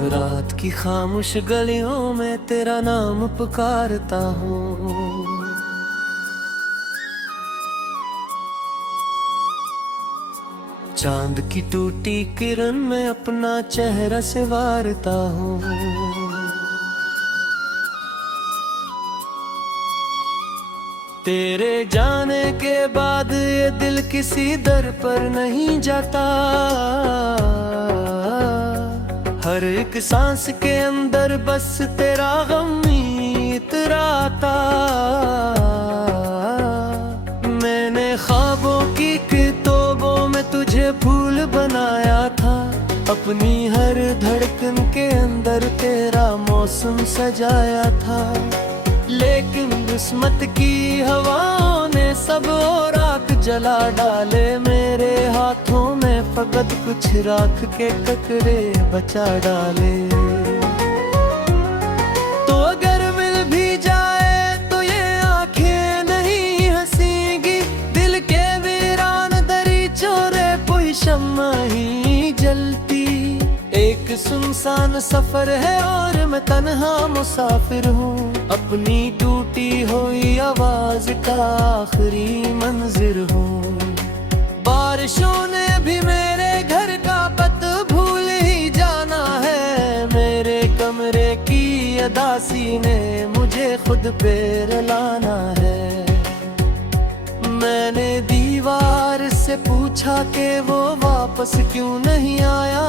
रात की खामोश गलियों में तेरा नाम पुकारता हूँ। चांद की टूटी किरण में अपना चेहरा संवारता हूँ। तेरे जाने के बाद ये दिल किसी दर पर नहीं जाता। हर एक सांस के अंदर बस तेरा गम ही इतराता। मैंने ख्वाबों की किताबों में तुझे फूल बनाया था। अपनी हर धड़कन के अंदर तेरा मौसम सजाया था। लेकिन किस्मत की हवाओं ने सब रात जला डाले। मेरे हाथों में फकत कुछ राख के ककड़े बचा डाले। तो अगर मिल भी जाए तो ये आंखें नहीं हंसीगी। दिल के वीरान दरीचों रे कोई शम्मा ही जलती। एक सुनसान सफर है और मैं तन्हा मुसाफिर हूँ। अपनी टूटी हुई आवाज का आखिरी मंजिर हूँ। बारिशों ने भी मेरे घर का पत भूल ही जाना है। मेरे कमरे की अदासी ने मुझे खुद पे रुलाना है। मैंने दीवार से पूछा कि वो वापस क्यों नहीं आया।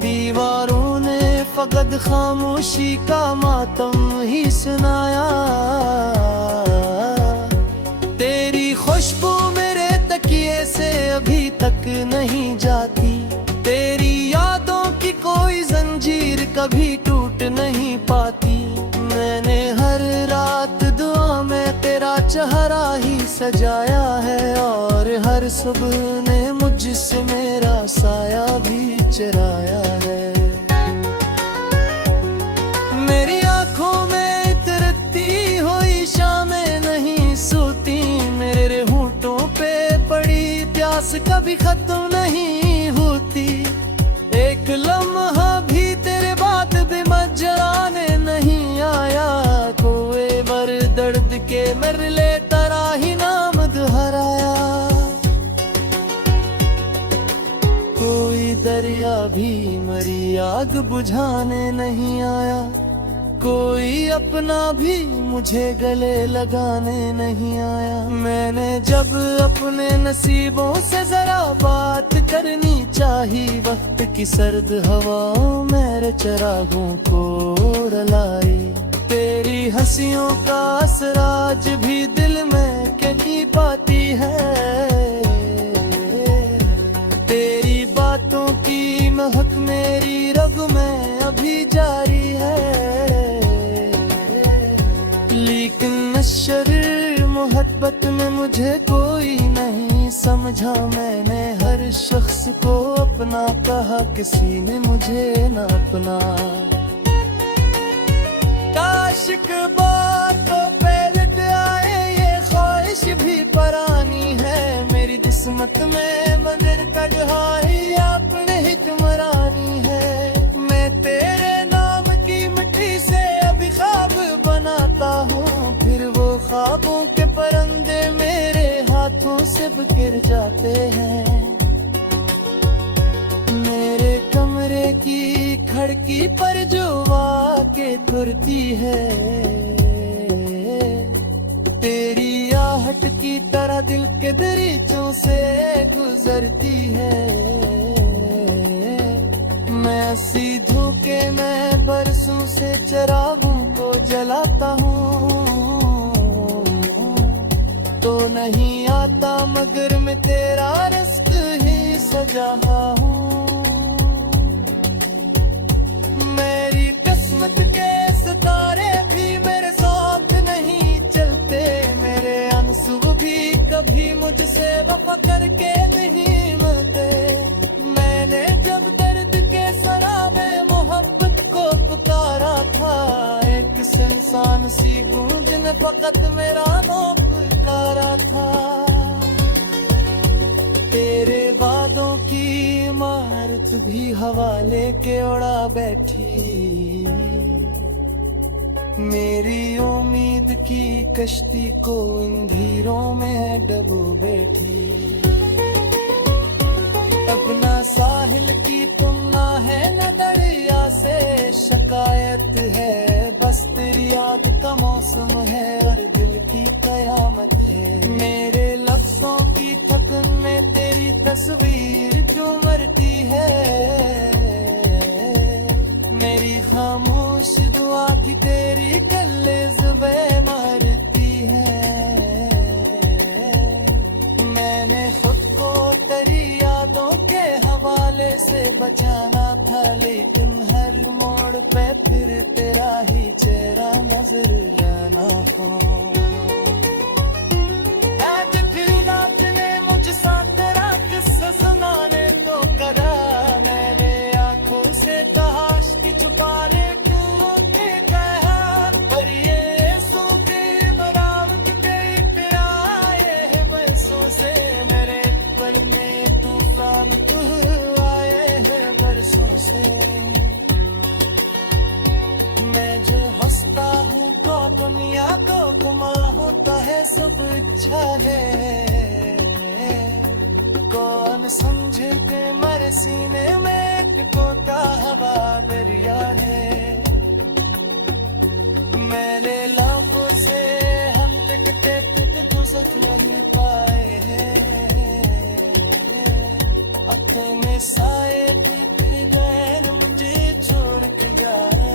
दीवारों ने फकत खामोशी का मातम ही सुनाया। तेरी खुशबू मेरे तकिए से अभी तक नहीं जाती। तेरी यादों की कोई जंजीर कभी टूट नहीं पाती। मैंने हर रात दुआ में तेरा चेहरा ही सजाया है। और हर सुबह ने मुझसे मेरा साया भी चुराया है। मेरी आंखों में इतरती हुई शामें नहीं सोती। मेरे होंठों पे पड़ी प्यास कभी खत्म नहीं होती। एक लम्हा भी तेरे बाद भी मजराने नहीं आया। कोई बर दर्द के मरले तरा ही नाम दोहराया। कोई दरिया भी मरी आग बुझाने नहीं आया। कोई अपना भी मुझे गले लगाने नहीं आया। मैंने जब अपने नसीबों से जरा बात करनी चाही। वक्त की सर्द हवाओं मेरे चिरागों को रुलाई। तेरी हंसियों का असराज भी दिल में कहीं पाती है। तेरी बातों की महक मेरी रग में अभी जारी है। लेकिन नशर मोहब्बत में मुझे कोई नहीं समझा। मैंने हर शख्स को अपना कहा, किसी ने मुझे न अपना। काश एक बार तो पलट आए, ये ख्वाहिश भी परानी है। मेरी किस्मत में मंदिर का जहाई अपने हिक्मरानी है। मैं तेरे नाम की मिट्टी से अभी ख्वाब बनाता हूँ। फिर वो ख्वाबों के परिंदे मेरे हाथों से गिर जाते हैं। मेरे कमरे की खिड़की पर जो आके तुरती है। तेरी आहट की तरह दिल के दरीचों से गुजरती है। मैं ऐसी धोखे में बरसों से चिरागों को जलाता हूँ। तो नहीं आता मगर मैं तेरा रिश्क ही सजा हूँ। मेरी किस्मत के सितारे भी मेरे साथ नहीं चलते। मेरे आंसू भी कभी मुझसे वफा करके नहीं मिलते। मैंने जब दर्द के सराबे मोहब्बत को पुकारा था। एक सुनसान सी गूंज ने फकत मेरा नाम पुकारा था। तेरे वादों की मार दर्द भी हवाले के उड़ा बैठी, मेरी उम्मीद की कश्ती को अंधेरों में डबो बैठी। अब ना साहिल की तुम ना है न दरिया से शिकायत है, बस तेरी याद का मौसम है और दिल की कयामत है। मेरे लफ्जों की थकन में तेरी तस्वीर क्यों मरती है, मेरी खामोश दुआ की तेरी गले ज़ुबे मरती है। मैंने खुद को तेरी यादों के हवाले से बचाना था, लेकिन हर मोड़ पे फिर तेरा ही चेहरा नजर आना हो। आज फिर रात ने मुझसे तेरा किस्सा सुनाने तो करा, मैंने आंखों से कहा कि छुपा ले क्यों के कहा, पर ये सूखी मरावत तेरी फिर आए हैं बरसों से, मेरे पर में तूफान तू आए हैं बरसों से। मैं जो हंसता हूँ तो दुनिया को घुमा होता है सब इच्छा है, कौन समझे के मरे सीने में एक टोटा हवा दरिया है। मेरे लफ्ज़ों से हम लिखते थे गुज़र नहीं पाए हैं, अपने साए भी फिर गए मुझे छोड़ के जाए।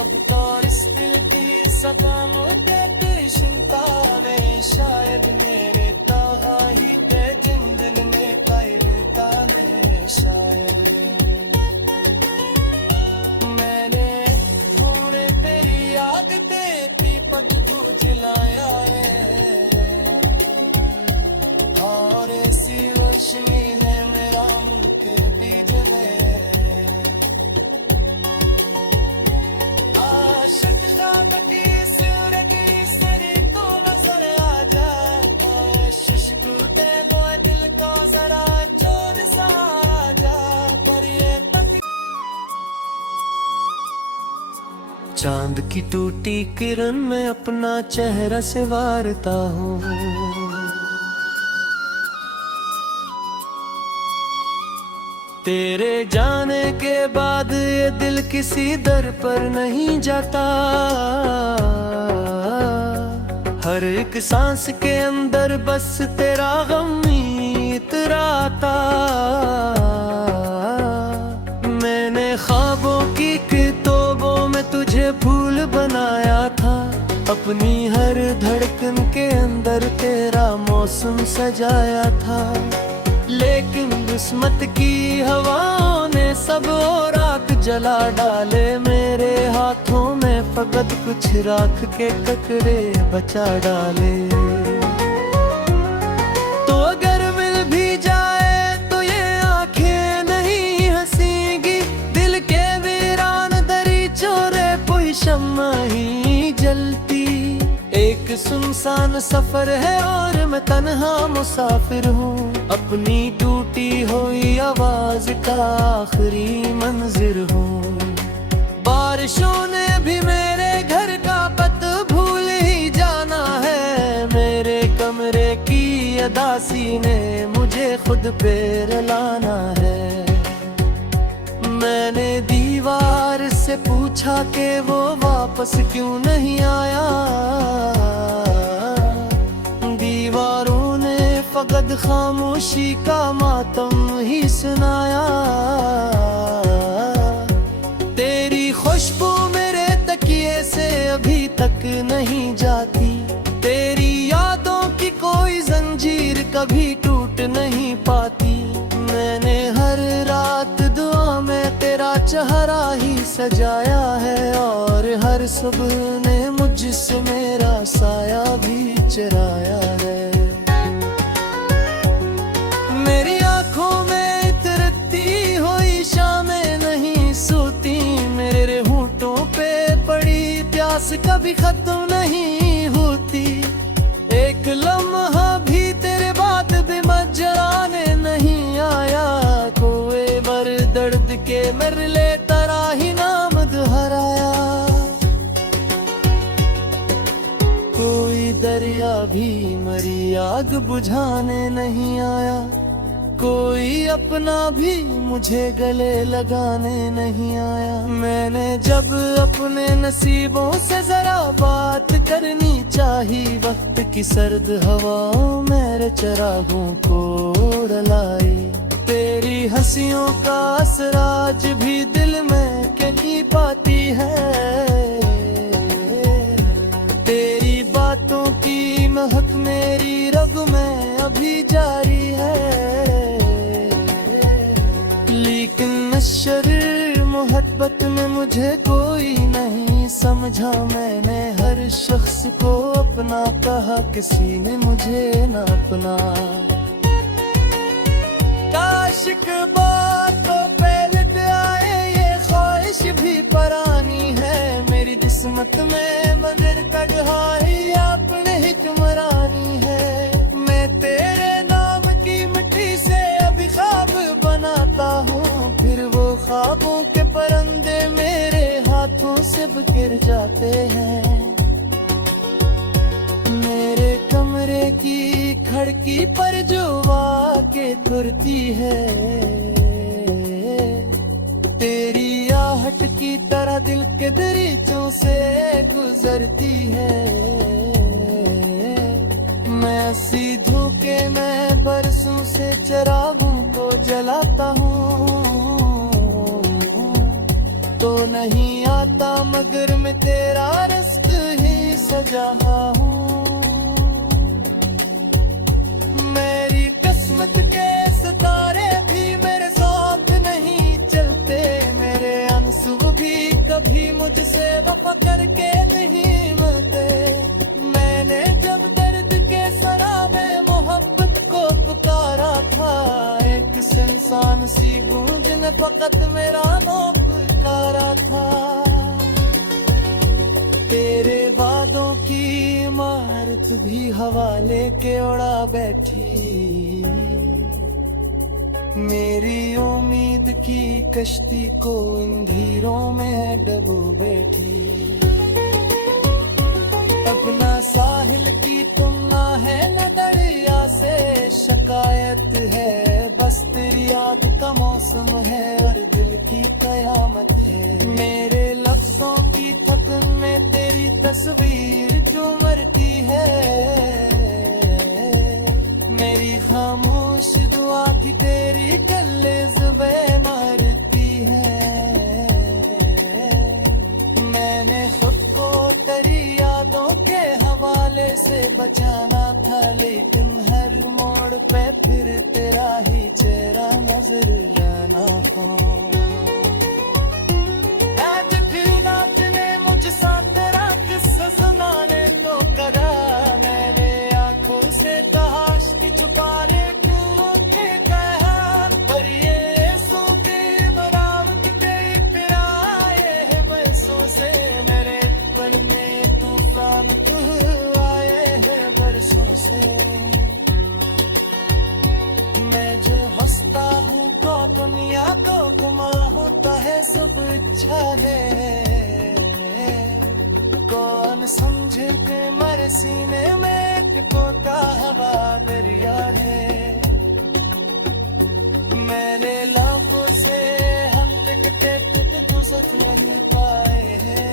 अब तो इस दिल की सदाम देते चिंता में, शायद मेरे तहा ही ते जिंदन में कई बेटा है शायद। मैंने थोड़े तेरी याद तेरी पत तू जलाया है, और ऐसी रोशनी है मेरा मुल्क बीज में। चांद की टूटी किरण में अपना चेहरा संवारता हूँ, तेरे जाने के बाद ये दिल किसी दर पर नहीं जाता, हर एक सांस के अंदर बस तेरा गम ही इतराता। मैंने ख्वाबों की किताबों में तुझे फूल बनाया था, अपनी हर धड़कन के अंदर तेरा मौसम सजाया था, लेकिन किस्मत की हवाओं ने सब और रात जला डाले। मेरे हाथों में फकत कुछ राख के ककड़े बचा डाले। तो अगर मिल भी जाए तो ये आंखें नहीं हंसीगी, दिल के वीरान दरीचों रे कोई शम्मा ही जलती। एक सुनसान सफर है और मैं तन्हा मुसाफिर हूँ, अपनी टूटी हुई आवाज का आखिरी मंजिर हूँ। बारिशों ने भी मेरे घर का पत भूल ही जाना है, मेरे कमरे की अदासी ने मुझे खुद पे रुलाना है। मैंने दीवार से पूछा कि वो वापस क्यों नहीं आया, दीवारों ने फकत खामोशी का मातम ही सुनाया। तेरी खुशबू मेरे तकिए से अभी तक नहीं जाती, तेरी यादों की कोई जंजीर कभी टूट नहीं पाती। मैंने हर रात दुआ में तेरा चेहरा ही सजाया है, और हर सुबह ने मुझसे मेरा साया भी चुराया है। मेरी आंखों में इतरती हुई शामें नहीं सोती, मेरे होंठों पे पड़ी प्यास कभी खत्म नहीं होती। एक लम्हा भी तेरे बाद भी मत जलाने मेरे लिए तेरा ही नाम दोहराया। कोई दरिया भी मरी आग बुझाने नहीं आया, कोई अपना भी मुझे गले लगाने नहीं आया। मैंने जब अपने नसीबों से जरा बात करनी चाही, वक्त की सर्द हवाओं मेरे चिरागों को डलाई। तेरी हंसियों का असर आज भी दिल में कहीं पाती है, तेरी बातों की महक मेरी रग में अभी जारी है। लेकिन नशर मोहब्बत में मुझे कोई नहीं समझा, मैंने हर शख्स को अपना कहा, किसी ने मुझे न अपना। काश एक बार तो पहले आए, ये ख्वाहिश भी परानी है मेरी किस्मत में, मगर कढ़ाई अपने हिक्मरानी है। मैं तेरे नाम की मिट्टी से अभी ख्वाब बनाता हूँ, फिर वो ख्वाबों के परिंदे मेरे हाथों से गिर जाते हैं। मेरे कमरे की खिड़की पर जो आके खुरती है, तेरी आहट की तरह दिल के दरीचों से गुजरती है। मैं ऐसी धोखे में बरसों से चिरागों को जलाता हूँ, तो नहीं आता मगर मैं तेरा रिश्क ही सजा हूँ। मेरी किस्मत के सितारे भी मेरे साथ नहीं चलते, मेरे आंसू भी कभी मुझसे वफा करके नहीं मिलते। मैंने जब दर्द के सराबे मोहब्बत को पुकारा था, एक सुनसान सी गूंज ने फकत मेरा नाम पुकारा था। तेरे वादों की इमारत भी हवा लेके उड़ा बैठी, मेरी उम्मीद की कश्ती को अंधेरों में डबो बैठी। अब ना साहिल की तुम ना है न दरिया से शिकायत है, बस तेरी याद का मौसम है और दिल की कयामत है। मेरे लफ्जों की थकन में तेरी तस्वीर जो मरती है, मेरी खामोश दुआ की तेरी गले ज़ुबे मरती है। मैंने खुद को तेरी यादों के हवाले से बचाना था, लेकिन हर मोड़ पे फिर तेरा ही चेहरा नजर आना हो। आज फिर नाचने मुझ साथ तेरा किस्सा सुनाने तो करा, मैंने आंखों से कहाश्ती छुपा ले तू के कहा, पर ये सूते मरावत तेरी फिर आए हैं बरसों से, मेरे पल में तूफान तू आए हैं बरसों से। मैं जो हंसता हूँ तो दुनिया को गुमा होता है सब इच्छा है, कौन समझे कि मेरे सीने में एक कोटा हवा दरिया है। मेरे लबों से हम लिखते थे गुजर नहीं पाए हैं,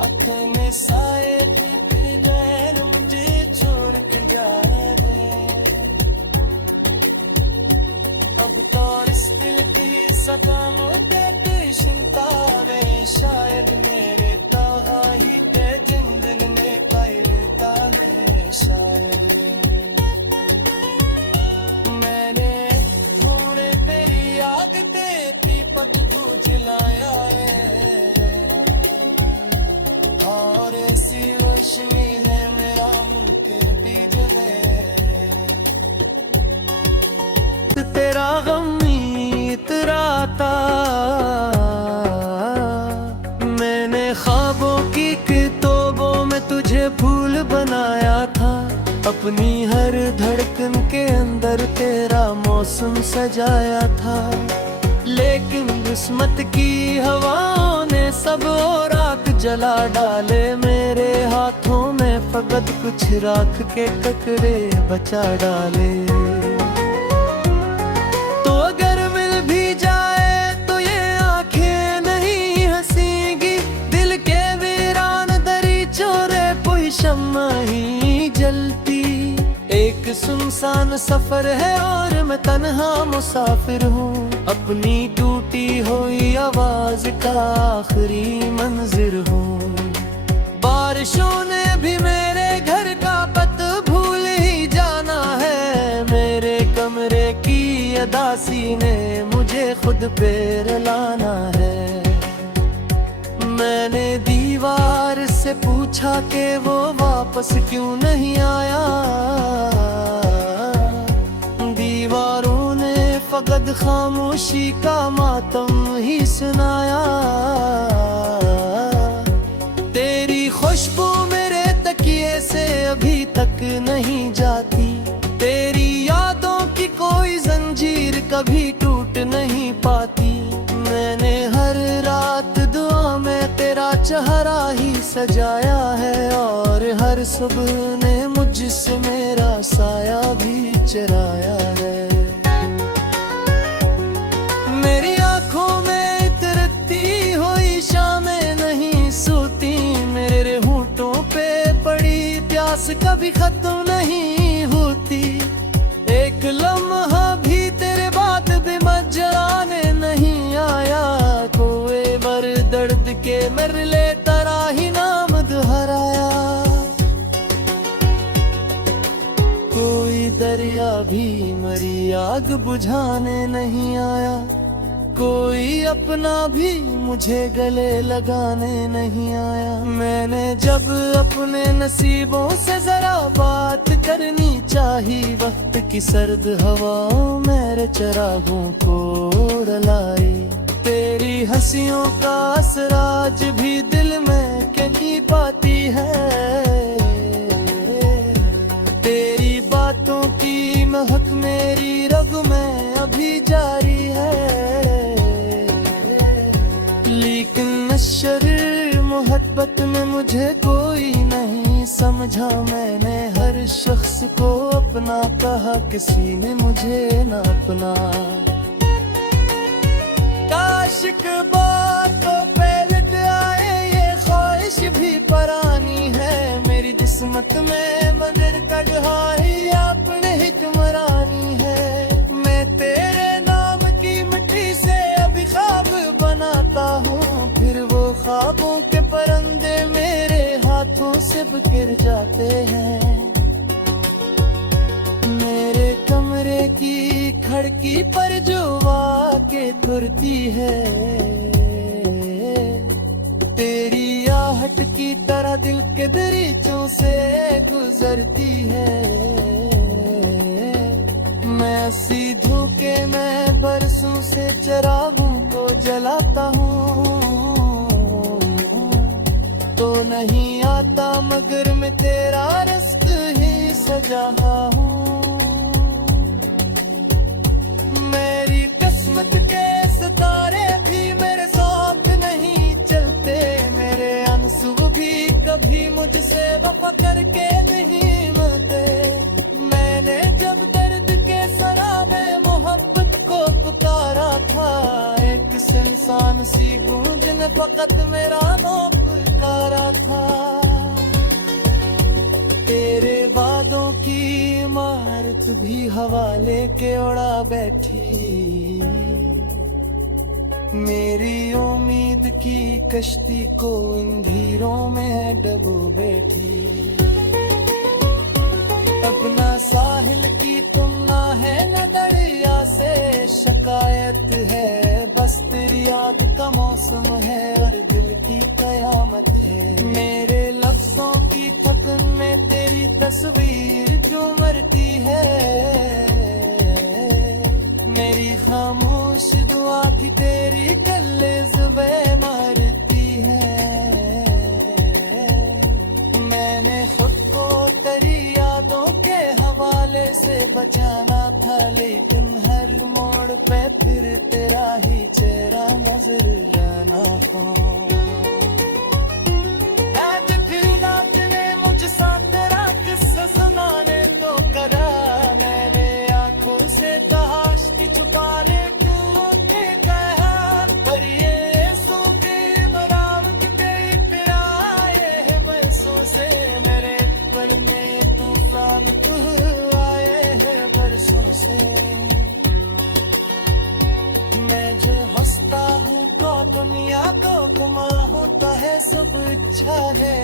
आँखों में साए दिख गए मुझे छोड़ के जा रहे। अब तो इस दिल की सकामों की चिंता में शायद मेरे ताहा ही के जिंदन में कायरता है शायद। मैंने थोड़े तेरी याद ते दीपक बुझ लाया है, और ऐसी रोशनी है मेरा मुल्क बीज में। तेरा गम इतराता, मैंने ख्वाबों की किताबों में तुझे फूल बनाया था, अपनी हर धड़कन के अंदर तेरा मौसम सजाया था, लेकिन किस्मत की हवाओं ने सब और आग जला डाले। मेरे हाथों में फकत कुछ राख के ककड़े बचा डाले। तो अगर मिल भी जाए तो ये आंखें नहीं हंसीगी, दिल के वीरान दरीचों रे कोई शम्मा ही जलती। एक सुनसान सफर है और मैं तन्हा मुसाफिर हूँ, अपनी टूटी हुई आवाज का आखिरी मंजिर हूँ। बारिशों ने भी मेरे घर का पत भूल ही जाना है, मेरे कमरे की अदासी ने मुझे खुद पे रुलाना है। मैंने दीवार से पूछा कि वो वापस क्यों नहीं आया, दीवारों ने फकत खामोशी का मातम ही सुनाया। तेरी खुशबू मेरे तकिए से अभी तक नहीं जाती, तेरी यादों की कोई जंजीर कभी टूट नहीं पाती। मैंने हर रात दुआ में तेरा चेहरा ही सजाया है, और हर सुबह ने मुझसे मेरा साया भी चुराया है। मेरी आंखों में इतरती हुई शामें नहीं सोती, मेरे होंठों पे पड़ी प्यास कभी खत्म नहीं होती। एक लम्हा भी तेरे बाद भी मजराने नहीं आया, कोई मर दर्द के मरले तरा ही नाम दोहराया। कोई दरिया भी मरी आग बुझाने नहीं आया, कोई अपना भी मुझे गले लगाने नहीं आया। मैंने जब अपने नसीबों से जरा बात करनी चाही, वक्त की सर्द हवाओं मेरे चिरागों को रुलाई। तेरी हंसियों का असर आज भी दिल में कहीं पाती है, तेरी बातों की महक मेरी रग में अभी जारी है। लेकिन नशर मोहब्बत में मुझे कोई नहीं समझा, मैंने हर शख्स को अपना कहा, किसी ने मुझे ना अपना। काश के बातों पे लग आए ये ख्वाहिश भी परानी है, मेरी किस्मत में मगर कढ़ाई आपने हिक्मरानी है। मैं तेरे नाम की मिट्टी से अभी ख्वाब बनाता हूँ, फिर वो ख्वाबों के परिंदे मेरे हाथों से बिखर जाते हैं। मेरे कमरे की खिड़की पर जो आके खुरती है, तेरी आहट की तरह दिल के दरीचों से गुजरती है। मैं ऐसी धोखे में बरसों से चिरागों को जलाता हूँ, तो नहीं आता मगर मैं तेरा रिश्क ही सजा हूँ। मेरी किस्मत के सितारे भी मेरे साथ नहीं चलते, मेरे आंसू भी कभी मुझसे वफा करके नहीं मिलते। मैंने जब दर्द के सराबे मोहब्बत को पुकारा था, एक सुनसान सी गूंज ने फकत मेरा नाम पुकारा था। तेरे वादों की इमारत भी हवा लेके उड़ा बैठी, मेरी उम्मीद की कश्ती को अंधेरों में डबो बैठी। अब ना साहिल की तुम ना है न दरिया से शिकायत है, बस तेरी याद का मौसम है और दिल की कयामत है। मेरे लफ्जों की थकन में तेरी तस्वीर जो मरती है, मेरी खामोश दुआ की तेरी गले जुबे मरती है। मैंने खुद को तेरी यादों के हवाले बचाना था, लेकिन हर मोड़ पे फिर तेरा ही चेहरा नजर आना हो। आज फिर नाचने मुझ साथ तेरा किस्सा सुनाने तो करा, मैंने आंखों से कहा कि छुपा ले तू के कहा, पर ये सूखी मरावत तेरी फिर आए हैं बरसों से मेरे पर में तूफान तू आए हैं बरसों से। मैं जो हंसता हूँ तो दुनिया को घुमा होता है सब इच्छा है,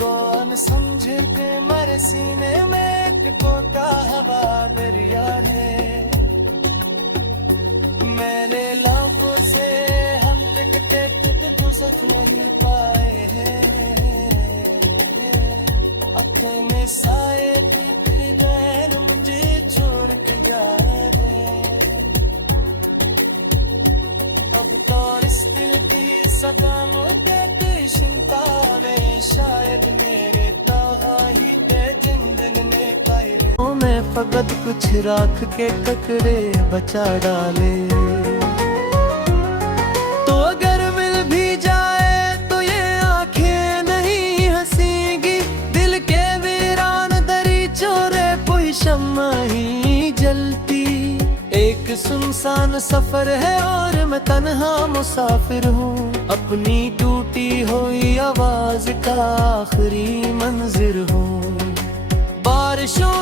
कौन समझे के मेरे सीने में एक कोका हवा दरिया है। मेरे लफ्ज़ों से हम लिखते थे तो गुज़र नहीं पाए हैं, आँखें में साए भी तेरे नैन मुझे छोड़ के जा रहे। अब तो इस दिल की सदामों के चिंता में शायद मेरे तबाही ते जिंदगी में कायले मैं फकत कुछ राख के ककड़े बचा डाले। तो अगर मिल भी जाए तो ये आंखें नहीं हंसीगी, दिल के वीरान दरीचों रे कोई शम्मा ही जलती। एक सुनसान सफर है और मैं तन्हा मुसाफिर हूँ, अपनी टूटी हुई आवाज का आखिरी मंजिर हूँ। बारिशों